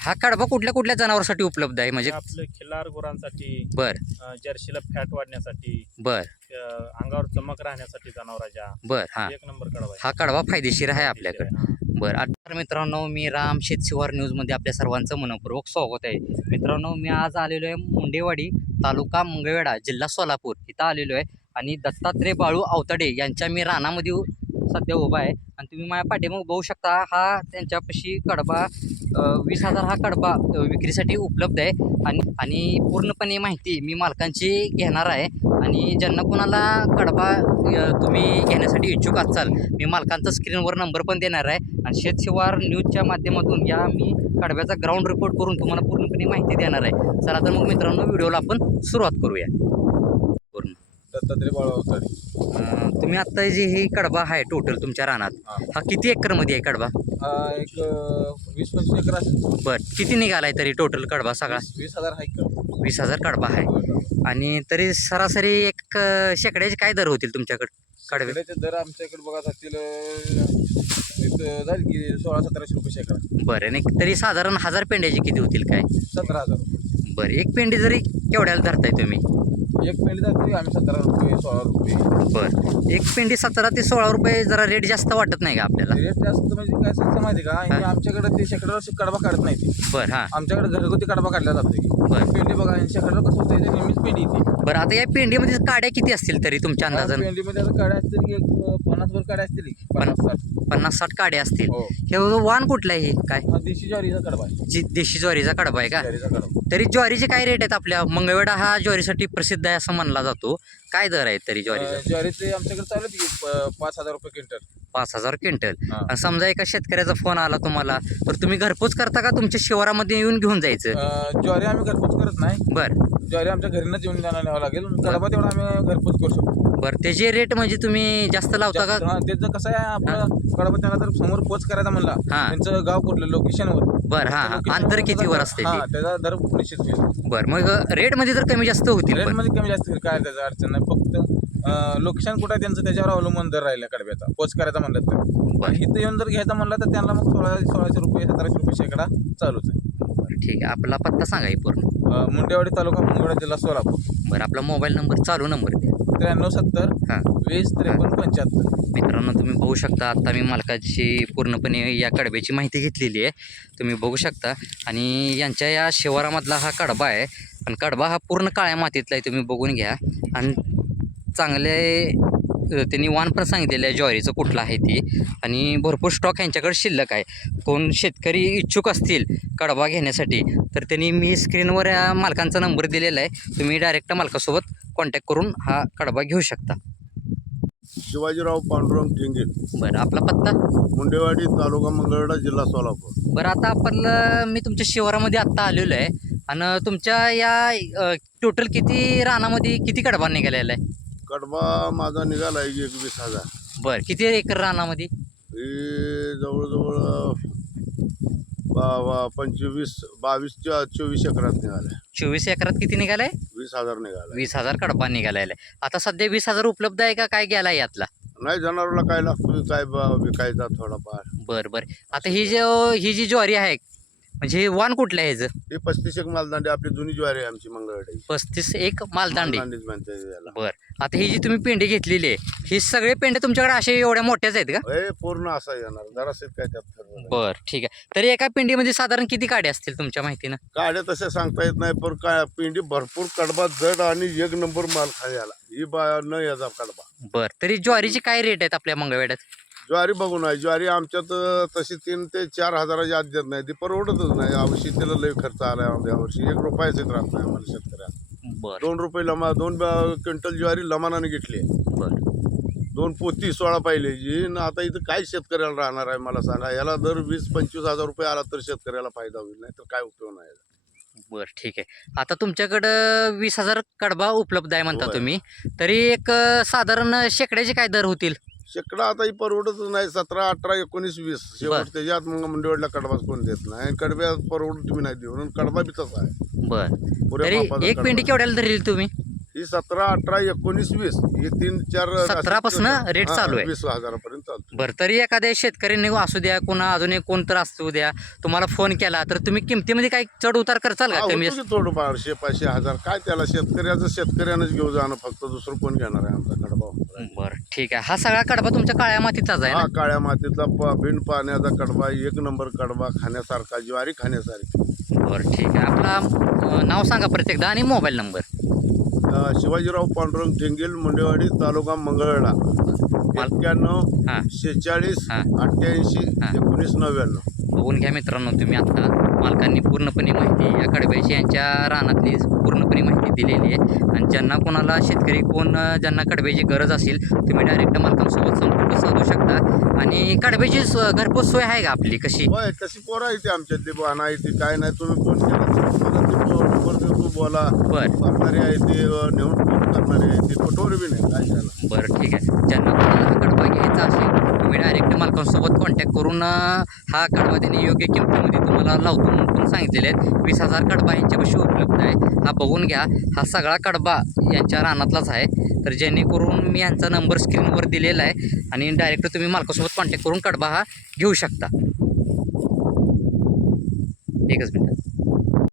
हा कडबा कुठल्या कुठल्या जनावरांसाठी उपलब्ध आहे? म्हणजे आपलं खिल्लार गुरांसाठी बर. अं, जर्सीला फॅट वाढण्यासाठी बर. अं, अंगावर चमक राहण्यासाठी जनावरांच्या. बर हा. एक नंबर कडवा आहे. हा कडबा फायदेशीर आहे आपल्याकडे. बरं आता मित्रांनो मी राम शेतशिवार न्यूजमध्ये आपल्या सर्वांचं मनपूर्वक स्वागत आहे. मित्रांनो मी आज आलेलो आहे मुंडेवाडी तालुका मंगळवेढा जिल्हा सोलापूर. इथं आलेलो आहे. आणि दत्तात्रय बाळू आवताडे यांच्या मी रानामध्ये उ- सध्या उभा आहे. आणि तुम्ही माझ्या पाठीमाग बघू शकता हा त्यांच्यापाशी कडबा वीस हजार हा कडबा विक्रीसाठी उपलब्ध आहे. आणि आणि पूर्णपणे माहिती मी मालकांची घेणार आहे. आणि ज्यांना कोणाला कडबा तुम्ही घेण्यासाठी इच्छुक असाल मी मालकांचा स्क्रीनवर नंबर पण देणार आहे. आणि शेतशिवार न्यूजच्या माध्यमातून या मी कडब्याचा ग्राउंड रिपोर्ट करून तुम्हाला पूर्णपणे माहिती देणार आहे. चला तर मग मित्रांनो व्हिडिओला आपण सुरुवात करूया. पूर्ण. दत्तात्रय तुम्ही आत्ता जे हे कडबा आहे टोटल तुमच्या रानात हा. हा किती एकरमध्ये आहे कडबा? हा एक अं, वीस पंचवीस एकर असेल. बर किती निघालाय तरी टोटल कडबा सगळा? वीस- वीस हजार वीस हजार कडबा आहे. आणि तरी सरासरी एक अं, शेकड्याचे काय दर होतील तुमच्याकडे कडवे? शेकड्याचे दर आमच्याकडे बघा जातील अं, एक जाईल की सोळा सतराशे रुपये शेकडा. बरं आणि तरी साधारण हजार पेंड्याचे किती होतील काय? सतरा हजार. रुपये बरं एक पेंडी जरी केवढ्याला धरताय तुम्ही? एक पेंडी जाते आम्ही सतरा रुपये सोळा रुपये. बरं. एक पेंडी सतरा ते सोळा रुपये जरा रेट जास्त वाटत नाही का आपल्याला? रेट जास्त म्हणजे काय असतं माहिती का? हे. आमच्याकडे ते शेकड्यावर कडबा काढत नाही ते बरं हां. आमच्याकडे घरगुती कडबा काढला जाते बरं. पेंडी बघा शेकड्यावर कसं होतं नेहमीच पेंडी येते. बरं आता या पेंडीमध्ये काड्या किती असतील तरी तुमच्या अंदाजानं? पेंडीमध्ये आता काड्या असतील की एक अं, पन्नास वर काड्या असतील की पन्नास साठ. पन्नास साठ काड्या असतील. हो. हे वाण कुठलं आहे हे? काय? हा देशी ज्वारीचा कडबा आहे. जी देशी ज्वारीचा कडबा आहे का? ज्वारीचा कडबा. तरी ज्वारीचे काय रेट आहेत आपल्या? मंगळवेढा हा ज्वारीसाठी प्रसिद्ध आहे असं म्हणला जातो. काय दर आहे तरी ज्वारीचा? अं, ज्वारीचे आमच्याकडे चालू आहेत की पाच हजार रुपये क्विंटल. पाच हजार क्विंटल. हा. आणि समजा एका शेतकऱ्याचा फोन आला तुम्हाला तर तुम्ही घरपोच करता का तुमच्या शिवारामध्ये येऊन घेऊन जायचं? अं, ज्वारी आम्ही घरपोच करत नाही. बरं. ज्वारी आमच्या घरीनच येऊन जाणं न्यावं लागेल. कडबा तेवढा आम्ही घरपोच करू शकतो. बरं त्याचे रेट म्हणजे तुम्ही जास्त लावता का? हा, त्याचं कसं आहे आपलं कडबा त्यांना जर समोर पोच करायचा म्हणला हा. त्यांचं गाव कुठलं? लोकेशनवर बरं हां हां. अंतर कितीवर असते हा ते? त्याचा दर होईल बरं मग रेटमध्ये तर कमी जास्त होतील रेट पण मध्ये कमी जास्त होईल, काय त्याचं अडचण नाही. फक्त लोकेशन कुठं आहे त्यांचं त्याच्यावर अवलंबून दर राहिला कडब्याचा. पोच करायचा म्हणलं तर. बरं. इथं येऊन जर घ्यायचा म्हणलं तर त्यांना मग सोळा सोळाशे रुपये सतराशे रुपये शेकडा चालूच आहे. बरं ठीक आहे. आपला पत्ता सांगा हे पूर्ण. अं, मुंडेवाडी तालुका मंगळा जिल्हा सोलापूर. बरं आपला मोबाईल नंबर चालू नंबर द्या त्र्याण्णव सत्तर हां. वीस त्रेपन्न पंच्याहत्तर. मित्रांनो तुम्ही बघू शकता आता मी मालकाची पूर्णपणे या कडब्याची माहिती घेतलेली आहे. तुम्ही बघू शकता. आणि यांच्या या शिवारामधला हा कडबा आहे. आणि कडबा हा पूर्ण काळ्या मातीतला आहे तुम्ही बघून घ्या. आणि चांगले त्यांनी वाण पण सांगितलेलं आहे ज्वारीचं कुठलं आहे ते. आणि भरपूर स्टॉक यांच्याकडे शिल्लक आहे. कोण शेतकरी इच्छुक असतील कडबा घेण्यासाठी तर त्यांनी मी स्क्रीनवर या मालकांचा नंबर दिलेला आहे. तुम्ही डायरेक्ट मालकासोबत कॉन्टॅक्ट करून हा कडबा घेऊ शकता. शिवाजीराव पांडुरंग ठिंगे बरं आपला पत्ता? मुंडेवाडी तालुका मंगळवेढा जिल्हा सोलापूर. बरं आता आपण अ, मी तुमच्या शिवारामध्ये आत्ता आलेलो आहे. आणि तुमच्या या टोटल किती रानामध्ये किती कडबा निघालेला आहे? कडबा माझा निघाला आहे एक वीस हजार. बरं किती एकर रानामध्ये? हे जवळजवळ बा बा पंचवीस बावीसच्या चोवीस एकरात निघाला चोवीस एकरात किती निघालाय? वीस हजार निघाला वीस हजार कडबा निघालेला आहे आता सध्या वीस हजार उपलब्ध आहे का? काय गेला यातला? नाही जनावरला काय लागतो काय बा विकायचा थोडाफार. बरं बरं. आता ही जो ही जी ज्वारी आहे म्हणजे वाण कुठलं आहे हे पस्तीस एक मालदांडी आपली जुनी ज्वारी आहे आमची मंगळवेढा पस्तीस एक मालदांडी. मालदांडीच म्हणते याला. बरं. आता ही जी तुम्ही पेंडी घेतलेली आहे ही सगळे पेंडे तुमच्याकडे असे एवढ्या मोठ्याच आहेत का? हे पूर्ण असा येणार. जरासेच काय त्यात ठरवलं नाही. बरं ठीक आहे. तरी एका पेंडीमध्ये साधारण किती काड्या असतील तुमच्या माहितीनं? काड्या तसे सांगता येत नाही पण काय पिंडी भरपूर कडबा जड आणि एक नंबर माल खाली आला ही बा न याचा कडबा. बरं तरी ज्वारीचे काय रेट आहेत आपल्या मंगळवेड्यात ज्वारी बघून आहे. ज्वारी आमच्यात तशी तीन ते चार हजाराची देत नाही. ती परवडतच नाही. यावर्षी त्याला लई खर्च आला यावर्षी एक रुपयाच येत राहत नाही आम्हाला शेतकऱ्याला. बरं. दोन रुपये लमा दोन क्विंटल ज्वारी लमानाने घेतली आहे. बरं. दोन पोती सोळा पाहिलेची न आता इथं काय शेतकऱ्याला राहणार आहे मला सांगा. याला दर वीस पंचवीस हजार रुपये आला तर शेतकऱ्याला फायदा होईल. नाही तर काय उपयोग नाही. बरं ठीक आहे. आता तुमच्याकडं वीस हजार कडबा उपलब्ध आहे म्हणता. तुम्ही. तरी एक साधारण शेकड्याचे काय दर होतील? शेकडा आता ही परवडतच नाही. सतरा अठरा एकोणीस वीस. शेवट त्याच्यात मग मंडीवडला कडबाच कोण देत नाही. कडब्या परवडत तुम्ही नाही देऊ. म्हणून कडबा बी तसा आहे. बरं. पुऱ्या तरी मापाचा एक कडबा. पेंडी. केवढ्याला धरली तुम्ही? ही सतरा अठरा एकोणीस वीस ही तीन चार सतरापासनं राशी- रेट चालू आहे. वीस हजारापर्यंत चालतो. बरं तरी एखाद्या शेतकऱ्यांनी असू द्या कोणा अजून एक कोण तर असू द्या तुम्हाला फोन केला तर तुम्ही किमतीमध्ये काही चढ उतार करचाल का? कमी की थोडं बारशे पाचशे हजार काय त्याला शेतकऱ्याचं शेतकऱ्यानंच घेऊ जाणं फक्त दुसरं कोण घेणार आहे आमचा कडबा बरं ठीक आहे. हा सगळा कडबा तुमच्या काळ्या मातीचाच आहे हा काळ्या मातीतला बिन पाण्याचा कडबा एक नंबर कडबा खाण्यासारखा ज्वारी खाण्यासारखी. बरं ठीक आहे. आपला नाव सांगा प्रत्येकदा आणि मोबाईल नंबर. शिवाजीराव पांडुरंग ठेंगेल मुंडेवाडी तालुका मंगळवेढा. एक्क्याण्णव हां. शेहेचाळीस हा. अठ्ठ्याऐंशी हा. एकोणीस नव्याण्णव. बघून घ्या मित्रांनो तुम्ही आता मालकांनी पूर्णपणे माहिती या कडब्याची यांच्या रानातली पूर्णपणे माहिती दिलेली आहे. आणि ज्यांना कोणाला शेतकरी कोण अं, ज्यांना कडब्याची गरज असेल तुम्ही डायरेक्ट मालकांसोबत संपर्क साधू शकता. आणि कडब्याची सो- घरपोच सोय आहे का आपली कशी? होय तशी पोरं आहे ती आमच्यातली बाणा आहे ती काय नाही तुम्ही फोन केला तर तुम्हाला ती बोला बरं. करणारी आहे ती नेऊन करणारी आहे ती कठोर बी नाही काय त्याला बरं ठीक आहे. ज्यांना कोणाला कडबा घ्यायचा असेल तुम्ही डायरेक्ट मालकांसोबत कॉन्टॅक्ट करून अं, हा कडबा त्यांनी योग्य किमतीमध्ये तुम्हाला लावतो म्हणून पण सांगितलेले आहेत. वीस हजार कडबा यांच्यापाशी उपलब्ध आहे. हा बघून घ्या हा सगळा कडबा यांच्या रानातलाच आहे. तर जेणेकरून मी यांचा नंबर स्क्रीनवर दिलेला आहे आणि डायरेक्ट तुम्ही मालकासोबत कॉन्टॅक्ट करून कडबा हा घेऊ शकता. एकच मिनिट.